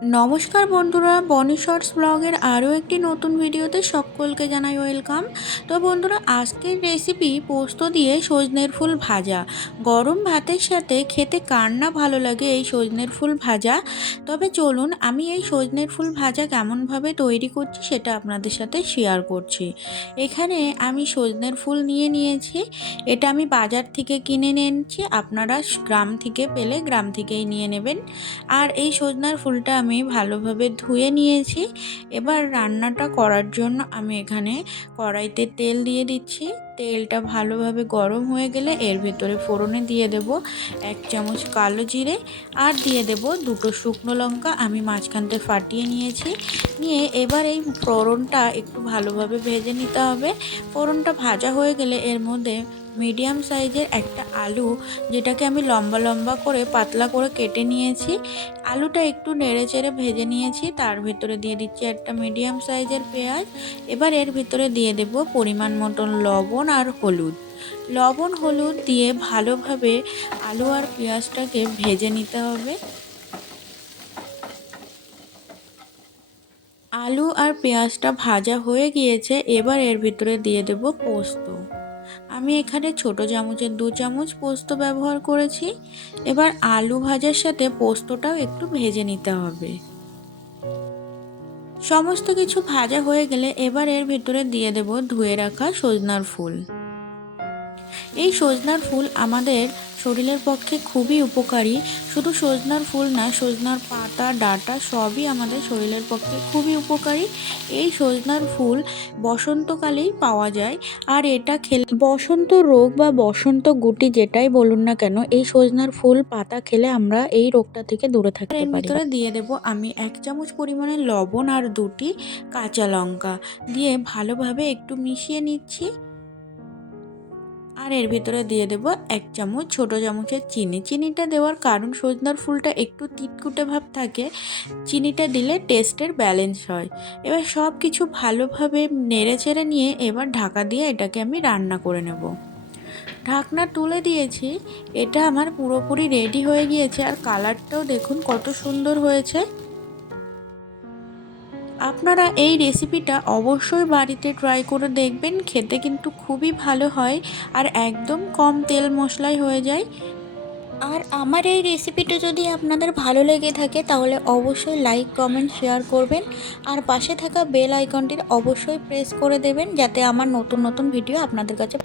নমস্কার বন্ধুরা, বনি শর্টস ব্লগের আরও একটি নতুন ভিডিওতে সকলকে জানাই ওয়েলকাম। তো বন্ধুরা, আজকের রেসিপি পোস্ত দিয়ে সজনের ফুল ভাজা। গরম ভাতের সাথে খেতে কার না ভালো লাগে এই সজনের ফুল ভাজা? তবে চলুন, আমি এই সজনের ফুল ভাজা কেমনভাবে তৈরি করছি সেটা আপনাদের সাথে শেয়ার করছি। এখানে আমি সজনের ফুল নিয়ে নিয়েছি। এটা আমি বাজার থেকে কিনে নিয়েছি আপনারা গ্রাম থেকে পেলে গ্রাম থেকেই নিয়ে নেবেন। আর এই সজনার ফুলটা আমি ভালোভাবে ধুয়ে নিয়েছি। এবার রান্নাটা করার জন্য আমি এখানে কড়াইতে তেল দিয়ে দিচ্ছি। তেলটা ভালোভাবে গরম হয়ে গেলে এর ভিতরে ফোড়নে দিয়ে দেব এক চামচ কালো জিরে আর দিয়ে দেব দুটো শুকনো লঙ্কা আমি মাঝখানতে ফাটিয়ে নিয়েছি। নিয়ে এবার এই ফোড়নটা একটু ভালোভাবে ভেজে নিতে হবে। ফোড়নটা ভাজা হয়ে গেলে এর মধ্যে মিডিয়াম সাইজের একটা আলু, যেটাকে আমি লম্বা লম্বা করে পাতলা করে কেটে নিয়েছি। আলুটা একটু নেড়ে চেড়ে ভেজে নিয়েছি, তার ভিতরে দিয়ে দিচ্ছি একটা মিডিয়াম সাইজের পেঁয়াজ। এবার এর ভিতরে দিয়ে দেব পরিমাণ মতন লবণ আর হলুদ। লবণ, হলুদ দিয়ে ভালোভাবে আলু আর পেঁয়াজটাকে ভেজে নিতে হবে। আলু আর পেঁয়াজটা ভাজা হয়ে গিয়েছে, এবার এর ভিতরে দিয়ে দেব পোস্ত। আমি এখানে ছোট চামচের দু চামচ পোস্ত ব্যবহার করেছি। এবার আলু ভাজার সাথে পোস্তটাও একটু ভেজে নিতে হবে। সমস্ত কিছু ভাজা হয়ে গেলে এবার এর ভেতরে দিয়ে দেব ধুয়ে রাখা সজনার ফুল। এই সজনার ফুল আমাদের শরীরের পক্ষে খুবই উপকারী। শুধু সজনার ফুল না সজনার পাতা ডাটা সবই আমাদের শরীরের পক্ষে খুবই উপকারী। এই সজনার ফুল বসন্তকালেই পাওয়া যায়। আর এটা খেলে বসন্ত রোগ বা বসন্ত গুটি যেটাই বলুন না কেন এই সজনার ফুল পাতা খেলে আমরা এই রোগটা থেকে দূরে থাকতে পারি। ভিতরে দিয়ে দেব আমি এক চামচ পরিমাণে লবণ আর দুটি কাঁচা লঙ্কা। দিয়ে ভালোভাবে একটু মিশিয়ে নিচ্ছি। আর এর ভিতরে দিয়ে দেব এক চামচ ছোটো চামচের চিনি। চিনিটা দেওয়ার কারণ সজনার ফুলটা একটু তিতকুটে ভাব থাকে। চিনিটা দিলে টেস্টের ব্যালেন্স হয়। এবার সব কিছু ভালোভাবে নেড়ে চেড়ে নিয়ে এবার ঢাকা দিয়ে এটাকে আমি রান্না করে নেব। ঢাকনা তুলে দিয়েছি। এটা আমার পুরোপুরি রেডি হয়ে গিয়েছে। আর কালারটাও দেখুন কত সুন্দর হয়েছে। আপনারা এই রেসিপিটা অবশ্যই বাড়িতে ট্রাই করে দেখবেন, খেতে কিন্তু খুবই ভালো হয় আর একদম কম তেল মশলাই হয়ে যায়। আর আমার এই রেসিপিটা যদি আপনাদের ভালো লেগে থাকে তাহলে অবশ্যই লাইক কমেন্ট শেয়ার করবেন। আর পাশে থাকা বেল আইকনটির অবশ্যই প্রেস করে দেবেন যাতে আমার নতুন নতুন ভিডিও আপনাদের কাছে